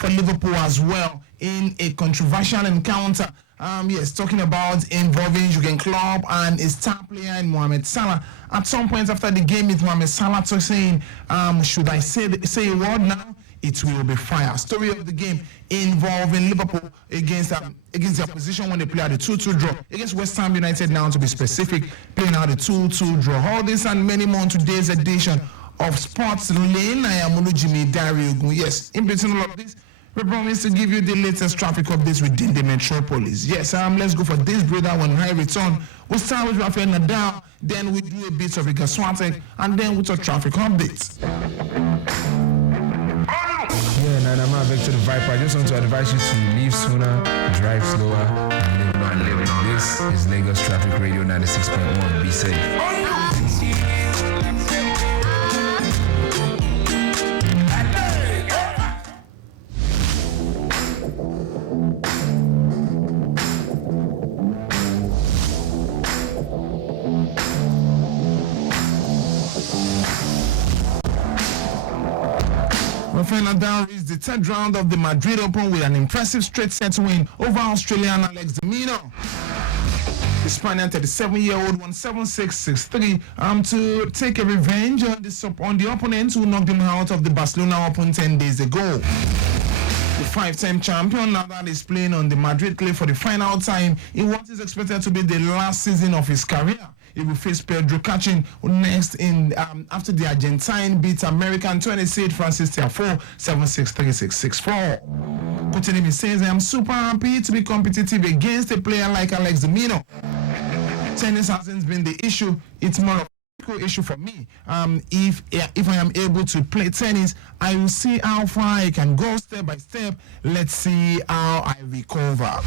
for Liverpool as well in a controversial encounter. Yes, talking about involving Jurgen Klopp and a star player in Mohamed Salah. At some point after the game, with Mohamed Salah saying, should I say a word now? It will be fire. Story of the game involving Liverpool against the opposition when they play at the 2-2 draw against West Ham United, now to be specific, playing out the 2-2 draw. All this and many more in today's edition of Sports Lane. I am Olujimi Ogun. Yes, in between all of this, we promise to give you the latest traffic updates within the metropolis. Yes, let's go for this, brother. When I return, we'll start with Rafael Nadal, then we do a bit of Iga Swiatek, and then we'll talk traffic updates. Yeah, and I'm back to the Viper. I just want to advise you to leave sooner, drive slower, and live long. This is Lagos Traffic Radio 96.1. Be safe. Rafael Nadal reached the third round of the Madrid Open with an impressive straight set win over Australian Alex de Minaur. The Spaniard 37-year-old won 7-6, 6-3 to take a revenge on the opponent who knocked him out of the Barcelona Open 10 days ago. The five-time champion Nadal is playing on the Madrid clay for the final time in what is expected to be the last season of his career. He will face Pedro Cachin next in after the Argentine beat American 26 Francis Tiafoe 7-6, 3-6, 6-4. Coutinho says, I am super happy to be competitive against a player like Alex de Minaur. Tennis hasn't been the issue, it's more of a issue for me. If I am able to play tennis, I will see how far I can go step by step. Let's see how I recover.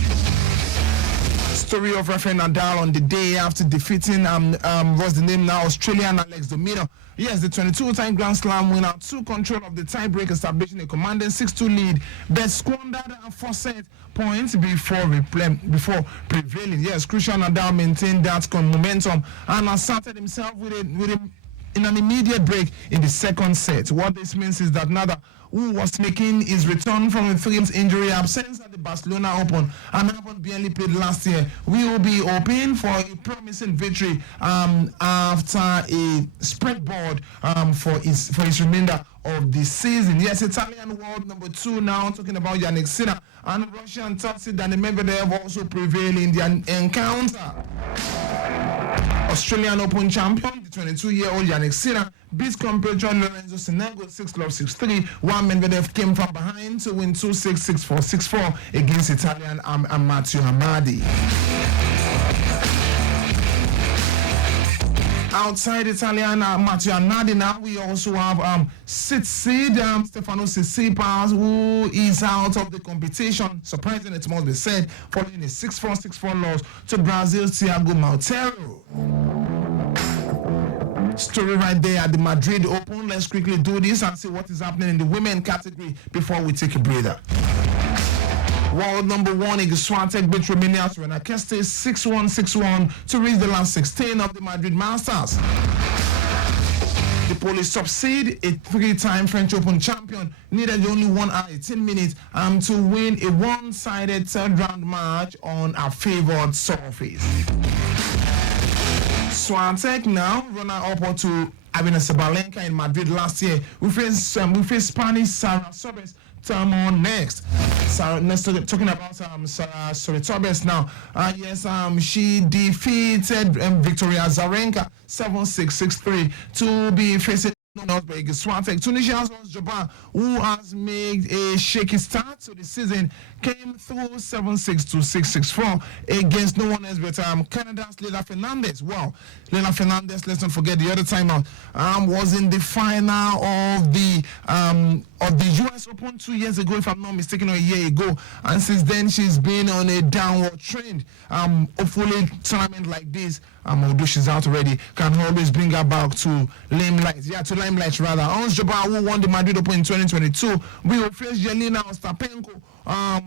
Story of Rafael Nadal on the day after defeating what's the name now, Australian Alex de Minaur. Yes, the 22-time Grand Slam winner took control of the tiebreak, establishing a commanding 6-2 lead, but squandered a 4-set points before prevailing. Yes, crucial Nadal maintained that momentum and asserted himself in an immediate break in the second set. What this means is that Nadal, who was making his return from a 3 month injury absence at the Barcelona Open and haven't barely played last year, will be hoping for a promising victory after a spreadboard for his remainder of the season. Yes, Italian world number 2 now, talking about Yannick Sinner, and Russian top seed Daniil Medvedev also prevail in the encounter. Australian Open champion, the 22-year-old Yannick Sinner, beat compatriot Lorenzo Sonego 6-love, 6-3, while Medvedev came from behind to win 2-6, 6-4, 6-4 against Italian Matteo Hamadi. Outside Italian Matteo Hamadi, now we also have Stefano Tsitsipas, who is out of the competition. Surprising, it must be said, following a 6-4, 6-4 loss to Brazil's Thiago Monteiro. Story right there at the Madrid Open. Let's quickly do this and see what is happening in the women category before we take a breather. World number 1, Iga Swiatek beat Romania's Rena Keste 6-1, 6-1 to reach the last 16 of the Madrid Masters. The Polish top seed, a 3-time French Open champion, needed only 1 hour 18 minutes to win a one-sided third-round match on a favored surface. Swiatek now runner-up to Arina Sabalenka in Madrid last year. We face Spanish Sara Sorbes on next. Talking about Sorbes now. She defeated Victoria Azarenka 7-6, 6-3 to be facing Iga Swiatek. Tunisia's Ons Jabbar, who has made a shaky start to the season, came through 7-6 to 6-4 against no one else but Canada's Leila Fernandez. Wow, Leila Fernandez, let's not forget the other time out, was in the final of the US Open 2 years ago, if I'm not mistaken, or a year ago, and since then she's been on a downward trend. Hopefully tournament like this, although she's out already, can always bring her back to limelight. Ons Jabbar, who won the Madrid Open in 2022, will face Jelena Ostapenko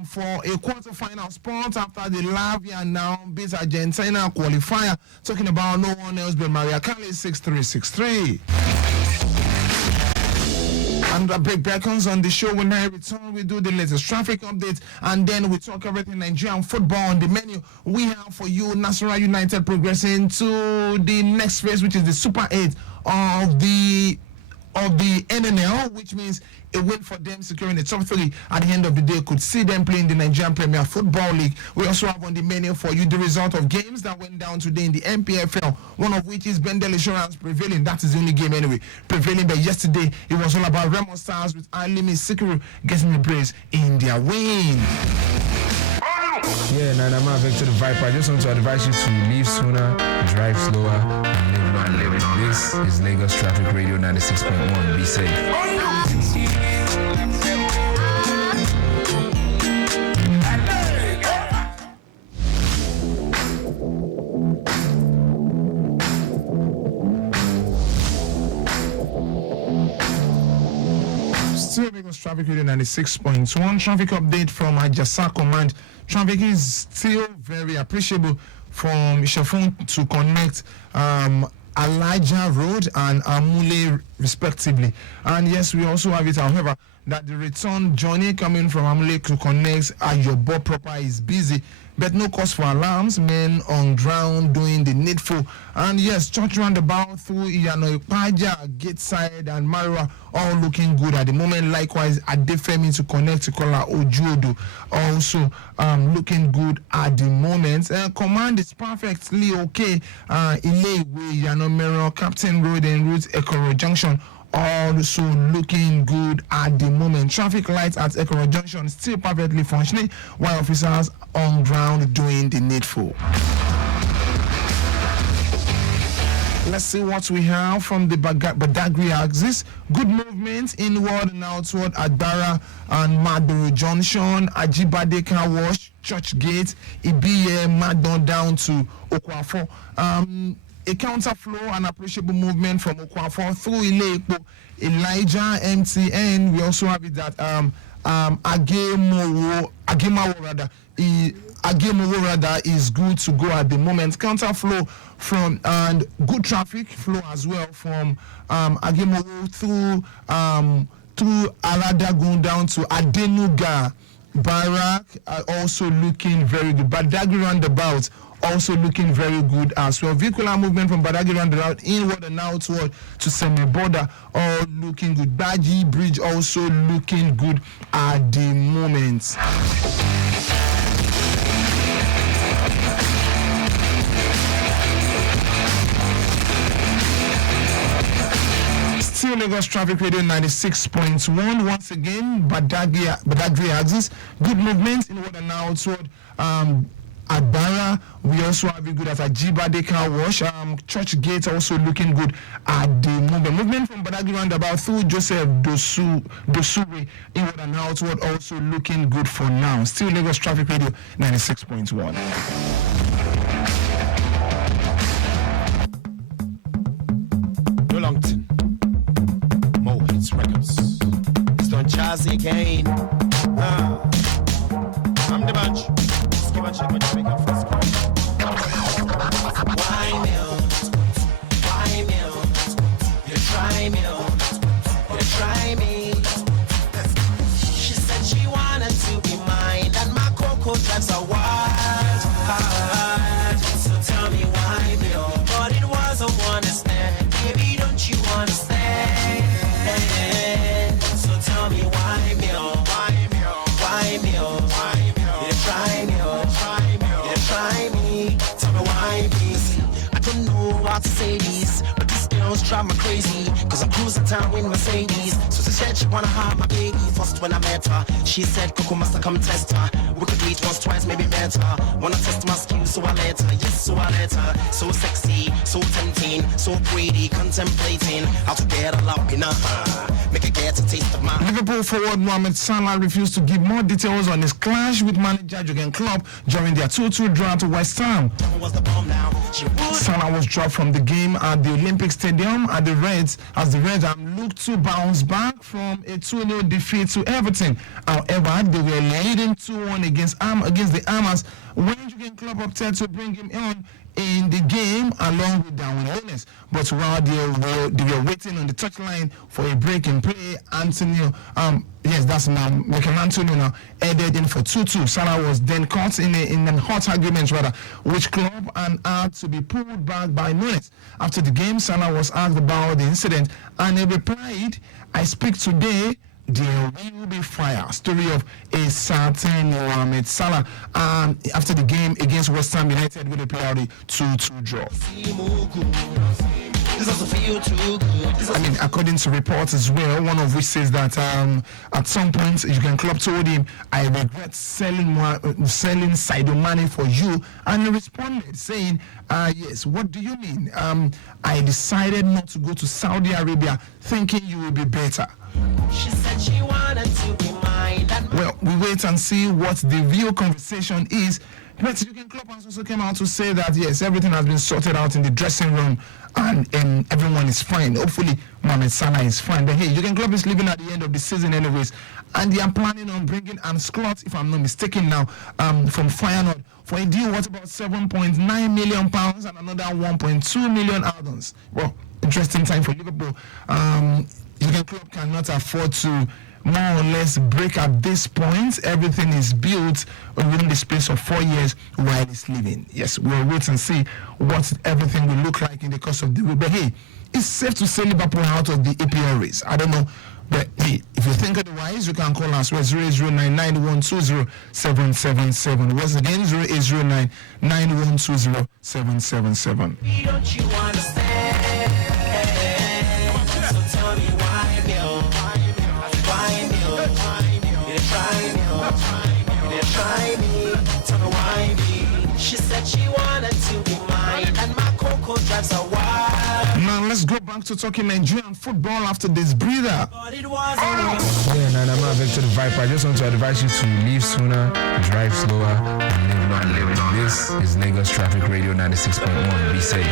for a quarter-final spot after the Lavia now beat Argentina qualifier. Talking about no one else but Maria Callas 6-3, 6-3. And a break beckons on the show. When I return, we do the latest traffic updates, and then we talk everything Nigerian football. On the menu, we have for you Nasarawa United progressing to the next phase, which is the Super 8 of the NNL, which means a win for them securing the top 3 at the end of the day could see them playing the Nigerian Premier Football League. We also have on the menu for you the result of games that went down today in the MPFL, one of which is Bendel Insurance prevailing. That is the only game anyway prevailing, but yesterday it was all about Remo Stars with Alimi Sikiru getting the praise in their win. Yeah, Nana Man, Victor the Viper. I just want to advise you to leave sooner, drive slower, and live long. This is Lagos Traffic Radio 96.1. Be safe. Still Lagos Traffic Radio 96.1. Traffic update from Ajasa Command. Traffic is still very appreciable from Ishafun to connect Elijah Road and Amule respectively. And yes, we also have it, however, that the return journey coming from Amule to connect Ayobo proper is busy, but no cause for alarms. Men on ground doing the needful. And yes, church roundabout through Iyano Ipaja, Gate Side and Marua all looking good at the moment. Likewise, Adefemi to connect to Kola Ojuodo also looking good at the moment. Command is perfectly okay. Ilewe, Iyano Mero, Captain Road and Route Ekoro Junction also looking good at the moment. Traffic lights at Ekoro Junction still perfectly functioning, while officers on ground doing the needful. Let's see what we have from the Badagry axis. Good movement inward and outward at Dara and Maduro Junction, Ajibade Car Wash, Church Gate, Ibiye, Madon down to Okwafo. A counterflow and appreciable movement from Okwafo through Ile-Epo, Elijah, MTN. We also have it that Agemawo rather is good to go at the moment. Counterflow from and good traffic flow as well from Agemawo through Arada going down to Adenuga Barak, also looking very good. Badagry roundabout also looking very good as well. Vehicular movement from Badagry roundabout inward and outward to Semi-Border, all looking good. Baji Bridge also looking good at the moment. Still Lagos Traffic Radio 96.1. Once again, Badagry axis. Good movement inward and outward. At Bara, we also have it good at Ajibade Car Wash. Church Gate also looking good at the movement. Movement from Badagry roundabout through Joseph Dosure inward and outward also looking good for now. Still Lagos Traffic Radio 96.1. Longton, Mo Hits Records. It's Don Jazzy again. I'm the bunch. Skip and check when you make up first. Why me? You try me. You try me. She said she wanted to be mine, and my cocoa drives her wild. So tell me why me? But it was a one stand. Baby, don't you understand? So tell me why me? Why me? You try me. Tell me why me? I don't know how to say this, but these girls drive me crazy. Cause I'm cruising town in Mercedes. So she said she wanna have my baby. First when I met her, she said Coco must come test her. We could meet once, twice, maybe better. Wanna test my skills, so I let her. Yes, so I let her. So sexy, so tempting, so pretty, contemplating how to get her love in her. Make her get a taste of my. Liverpool forward Mohamed Salah refused to give more details on his clash with manager Jurgen Klopp during their 2-2 draw to West Ham. Salah was dropped from the game at the Olympic Stadium as the Reds looked to bounce back from a 2-0 defeat to Everton. However, they were leading 2-1 against the Amas when Jurgen Klopp opted to bring him on in the game along with Darwin Nunes. But while they were waiting on the touchline for a break in play, Antonio, that's now Michael Antonio now headed in for 2-2. Salah was then caught in a hot argument which Klopp and had to be pulled back by Nunes. After the game, Salah was asked about the incident and he replied, "I speak today, there will be fire." Story of a certain Mohamed Salah after the game against West Ham United with a play out a 2-2 draw. I mean, according to reports as well, one of which says that at some point Jurgen Klopp told him, "I regret selling Sadio Mane for you," and he responded saying, "Yes, what do you mean? I decided not to go to Saudi Arabia thinking you will be better." She said she wanted to be mine. Well, we wait and see what the real conversation is. But Jurgen Klopp has also come out to say that yes, everything has been sorted out in the dressing room and everyone is fine. Hopefully, Mohamed Salah is fine. But hey, Jurgen Klopp is leaving at the end of the season anyways, and they are planning on bringing Scott, if I'm not mistaken now, from Feyenoord for a deal worth about £7.9 million and another 1.2 million pounds. Well, interesting time for Liverpool. Jurgen Klopp cannot afford to more or less break at this point. Everything is built within the space of 4 years while he's leaving. Yes, we'll wait and see what everything will look like in the course of the week. But hey, it's safe to say Liverpool out of the EPL race. I don't know. But hey, if you think otherwise, you can call us 08099120777. Once again, 08099120777. Don't you understand? So tell me why me, try me, tell me why me. She said she wanted to be mine, and my cocoa drives her wild. Now let's go back to talking Nigerian football after this breather. But it wasn't. Yeah, Nana Victor the Viper. I just want to advise you to leave sooner, drive slower, and live long. This is Lagos Traffic Radio 96.1. Be safe.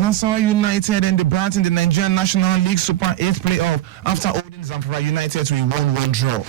Nassau United and the Brats in the Nigerian National League Super 8 playoff after holding Zamfara United to a 1-1 draw.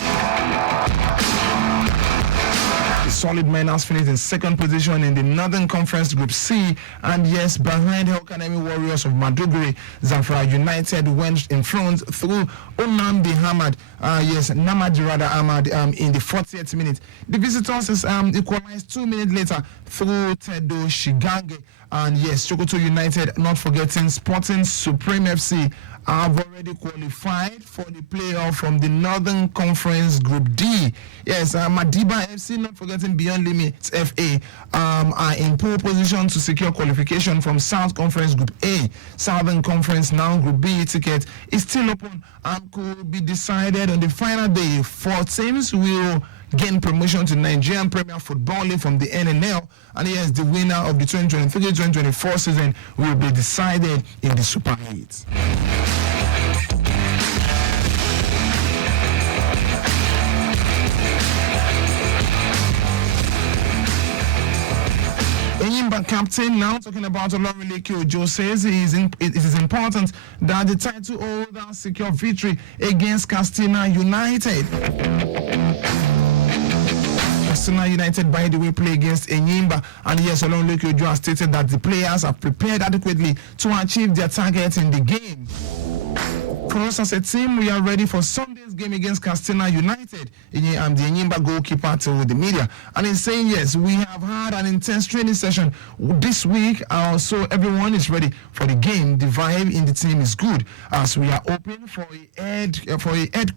The Solid Miners finished in second position in the Northern Conference Group C, and yes, behind the Academy Warriors of Maduguri, Zamfara United went in front through Onamdi Ahmad, Namadjirada Ahmad in the 40th minute. The visitors equalized 2 minutes later through Tedo Shigange. And yes, Sokoto United, not forgetting Sporting Supreme FC, have already qualified for the playoff from the Northern Conference Group D. Yes, Madiba FC, not forgetting Beyond Limits FA, are in pole position to secure qualification from South Conference Group A. Southern Conference now Group B ticket is still open and could be decided on the final day. 4 teams will gain promotion to Nigerian Premier Football League from the NNL, and yes, the winner of the 2023-2024 season will be decided in the Super 8. Enyimba captain, now talking about Olujimi Ojo, says it is important that the title holder secure victory against Katsina United. Katsina United, by the way, play against Enyimba, and yes, Olujimi Ojo has stated that the players are prepared adequately to achieve their targets in the game. For us as a team, we are ready for Sunday's game against Katsina United. I'm the Enyimba goalkeeper told the media, and he's saying yes, we have had an intense training session this week, so everyone is ready for the game. The vibe in the team is good, as we are open for a head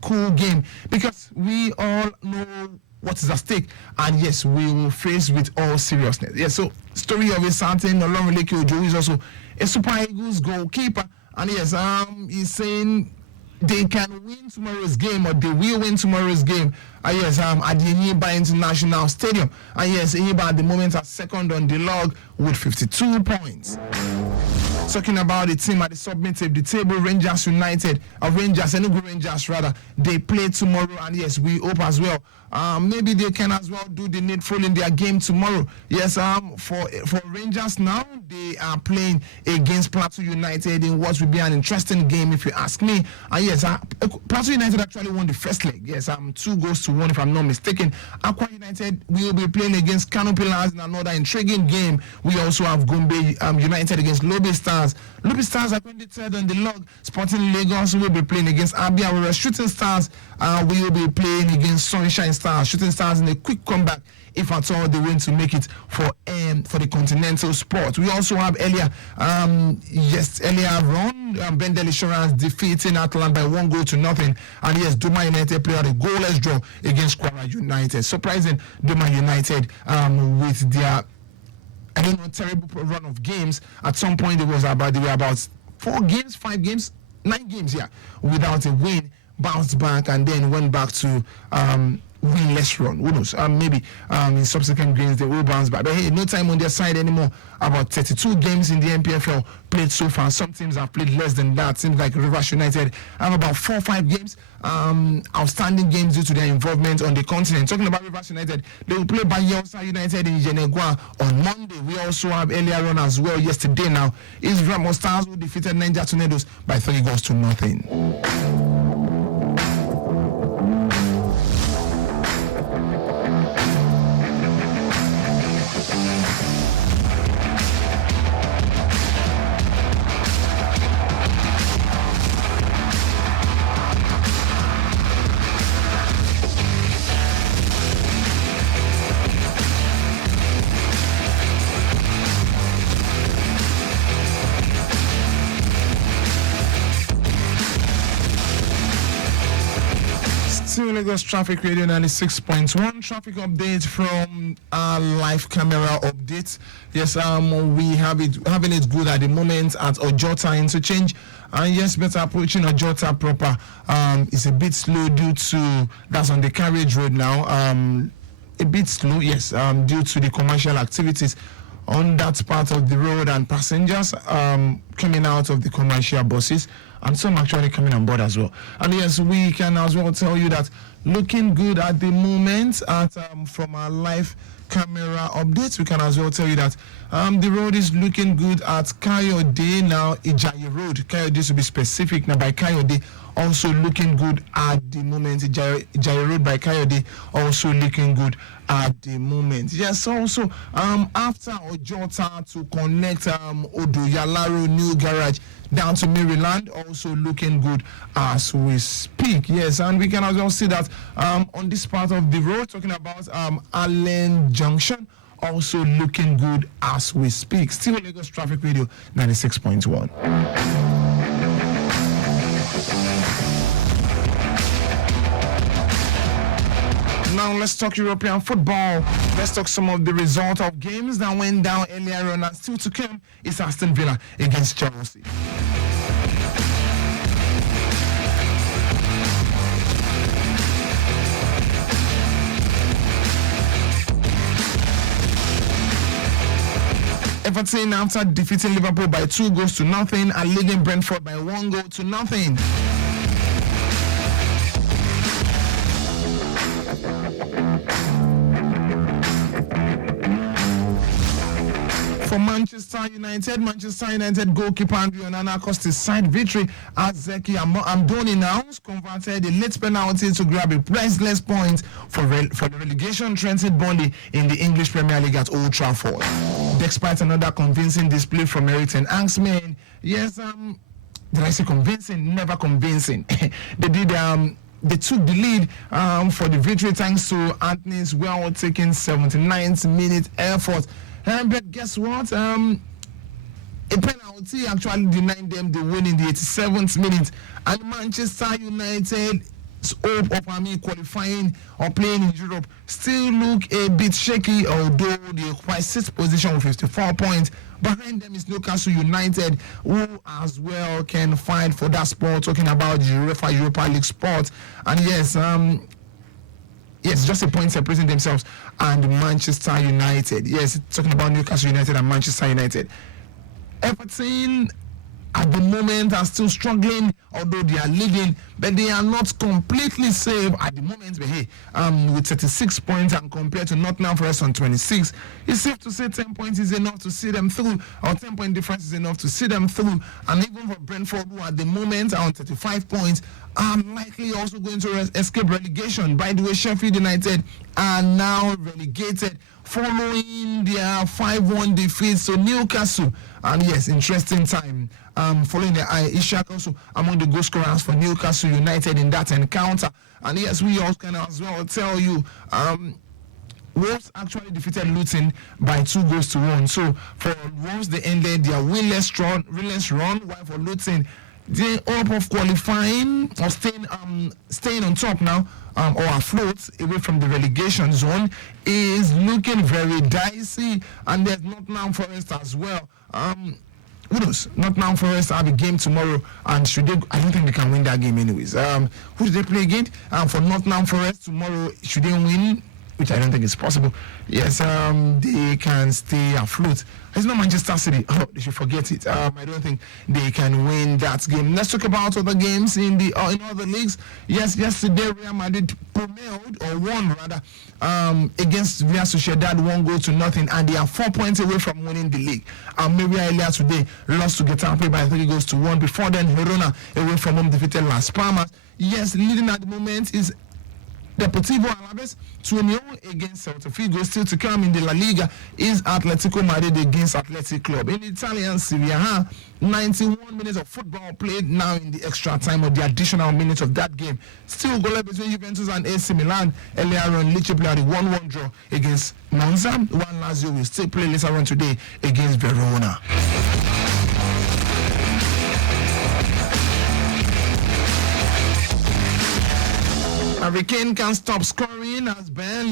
cool game, because we all know what is at stake, and yes, we will face with all seriousness. Yes, so story of a certain Olujimi Ojo is also a Super Eagles goalkeeper, and yes, he's saying they can win tomorrow's game, or they will win tomorrow's game. At the Enyimba International Stadium. And yes, Enyimba at the moment are second on the log with 52 points. Talking about the team at the submissive, the table Rangers United, Enugu Rangers rather, they play tomorrow, and yes, we hope as well. Maybe they can as well do the needful in their game tomorrow. Yes, for Rangers now, they are playing against Plateau United in what will be an interesting game if you ask me. And yes, Plateau United actually won the first leg. Yes, 2-1 if I'm not mistaken. Aqua United will be playing against Kano Pillars in another intriguing game. We also have Gombe United against Lobe Stars. Lobe Stars are currently third on the log. Sporting Lagos will be playing against Abia, whereas Shooting Stars will be playing against Sunshine Stars. Shooting Stars in a quick comeback, if at all they win to make it for the continental sport. We also have earlier on, Bendel Insurance defeating Atalanta by 1-0. And yes, Doma United played a goalless draw against Kwara United. Surprising Doma United with their terrible run of games. At some point they were about 5 games, 9 games, without a win. Bounced back and then went back to winless run. Who knows? Maybe in subsequent games they will bounce back. But hey, no time on their side anymore. About 32 games in the NPFL played so far. Some teams have played less than that. Seems like Rivers United have about 4 or 5 games. Outstanding games due to their involvement on the continent. Talking about Rivers United, they will play Bayelsa United in Jenegua on Monday. We also have earlier on as well yesterday now is Ramo Stars who defeated Niger Tornadoes by 3-0. Lagos Traffic Radio 96.1 traffic update from our live camera update. Yes, we having it good at the moment at Ojota interchange. And yes, better approaching Ojota proper. It's a bit slow due to that's on the carriage road now. A bit slow, yes, due to the commercial activities on that part of the road and passengers coming out of the commercial buses and some actually coming on board as well. And yes, we can as well tell you that looking good at the moment at from our live camera updates. We can as well tell you that the road is looking good at Kayode now, Ijayi Road. Kayode to be specific now by Kayode. Also looking good at the moment. Ijayi Road by Kayode also looking good at the moment. Yes, also after Ojota to connect Odoyalaro New Garage down to Maryland, also looking good as we speak. Yes, and we can as well see that on this part of the road, talking about Allen Junction, also looking good as we speak. Still Lagos Traffic Radio 96.1. Now let's talk European football. Let's talk some of the result of games that went down earlier on. And still to come is Aston Villa against Chelsea. Everton, after defeating Liverpool by 2-0, are leading Brentford by 1-0. For Manchester United goalkeeper Andrew Onana cost his side victory as Zeki Amdoni now converted a late penalty to grab a priceless point for the relegation threatened Burnley in the English Premier League at Old Trafford. Despite another convincing display from Eric Ten Hag's men, yes, did I say convincing? Never convincing. They took the lead for the victory thanks to Anthony's well-taken 79th minute effort. But guess what? A penalty actually denied them the win in the 87th minute. And Manchester United's hope of qualifying or playing in Europe still look a bit shaky, although they occupy 6th position with 54 points. Behind them is Newcastle United, who as well can fight for that spot, talking about the UEFA Europa League spot. And yes, just a point separating themselves and Manchester United. Yes, talking about Newcastle United and Manchester United. Everton at the moment are still struggling, although they are leading, but they are not completely safe at the moment. But hey, with 36 points and compared to Nottingham Forest on 26, it's safe to say 10 points is enough to see them through, or 10-point difference is enough to see them through. And even for Brentford, who at the moment are on 35 points, are likely also going to escape relegation. By the way, Sheffield United are now relegated following their 5-1 defeat to Newcastle. And yes, interesting time. Following the Ishak also among the goal scorers for Newcastle United in that encounter. And yes, we also can as well tell you Wolves actually defeated Luton by 2-1. So for Wolves, they ended their winless run, while for Luton, they hope of qualifying or staying on top now, or afloat away from the relegation zone is looking very dicey. And there's Nottingham Forest as well. Who knows? Nottingham Forest have a game tomorrow, and should they? I don't think they can win that game anyways. Who do they play again? For Nottingham Forest tomorrow, should they win? Which I don't think is possible. Yes, they can stay afloat. It's not Manchester City. Oh, they should forget it. I don't think they can win that game. Let's talk about other games in other leagues. Yes, yesterday Real Madrid won against Real Sociedad 1-0, and they are 4 points away from winning the league. Maybe earlier today lost to Getafe by 3-1. Before then, Girona away from home defeated Las Palmas. Yes, leading at the moment is Deportivo Alaves 2-0 against Celta Vigo. Still to come in the La Liga is Atletico Madrid against Athletic Club. In the Italian Serie A, 91 minutes of football played now in the extra time, or the additional minutes of that game. Still goal between Juventus and AC Milan. Earlier on, Lecce played a 1-1 draw against Monza. One Lazio will still play later on today against Verona. Hurricane can't stop scoring as Bayern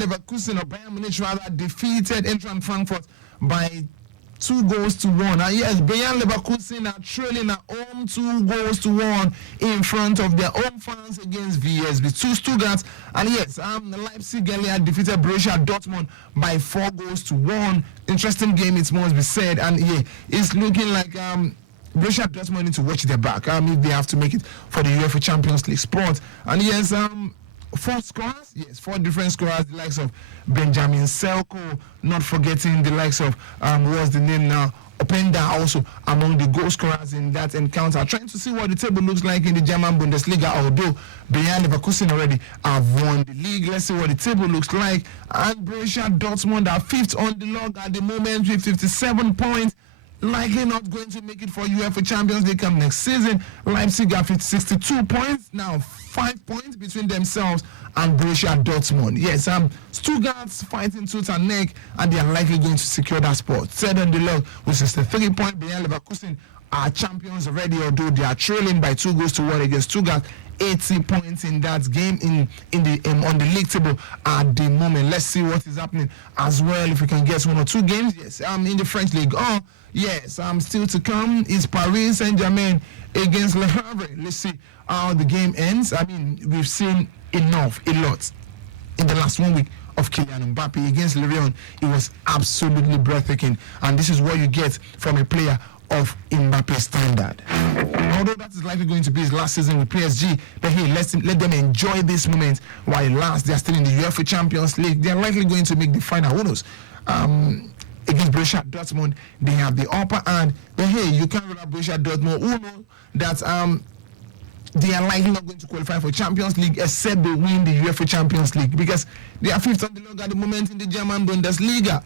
Munich defeated Eintracht Frankfurt by 2-1. And yes, Bayern Leverkusen are trailing at home 2-1 in front of their own fans against VSB 2 Stuttgart. And yes, Leipzig earlier defeated Borussia Dortmund by 4-1. Interesting game, it must be said. And yeah, it's looking like Borussia Dortmund need to watch their back if they have to make it for the UEFA Champions League spot. And yes, 4 scorers, yes, 4 different scorers, the likes of Benjamin Selko, not forgetting the likes of what's the name now, Openda, also among the goal scorers in that encounter. Trying to see what the table looks like in the German Bundesliga, although Bayern Leverkusen already have won the league. Let's see what the table looks like. And Borussia Dortmund are 5th on the log at the moment with 57 points. Likely not going to make it for UEFA Champions League come next season. Leipzig have 62 points. Now 5 points between themselves and Borussia Dortmund. Yes, Stuttgart's fighting tooth and neck, and they are likely going to secure that spot. 3rd on the log with 63 points. Bayern Leverkusen are champions already, although they are trailing by 2-1 against Stuttgart. 80 points in that game in the on the league table at the moment. Let's see what is happening as well. If we can get 1 or 2 games, yes, in the French league. Oh, yes, still to come is Paris Saint-Germain against Le Havre. Let's see how the game ends. I mean, we've seen a lot in the last 1 week of Kylian Mbappe against Lyon. It was absolutely breathtaking, and this is what you get from a player of Mbappe's standard. Although that is likely going to be his last season with PSG, but hey, let them enjoy this moment while it lasts. They are still in the UEFA Champions League. They are likely going to make the final. Who knows? Against Borussia Dortmund, they have the upper hand. But hey, you can't rule out Borussia Dortmund. Who knows that they are likely not going to qualify for Champions League except they win the UEFA Champions League, because they are 5th on the log at the moment in the German Bundesliga.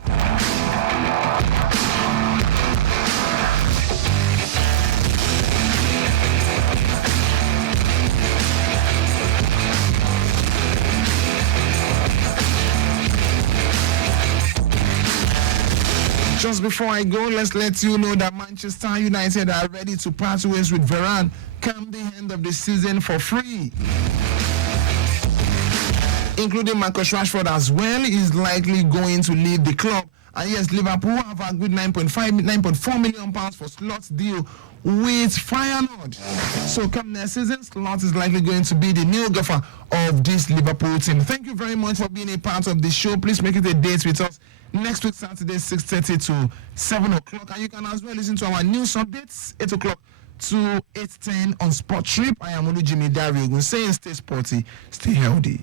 Just before I go, let's let you know that Manchester United are ready to part ways with Varane come the end of the season for free. Including Marcus Rashford as well is likely going to leave the club. And yes, Liverpool have agreed £9.4 million for Slot's deal with Feyenoord. So come next season, Slot is likely going to be the new gaffer of this Liverpool team. Thank you very much for being a part of the show. Please make it a date with us next week, Saturday, 6:30 to 7 o'clock. And you can as well listen to our news updates, 8 o'clock to 8:10 on Sport Trip. I am Olujimi Ogun saying stay sporty, stay healthy.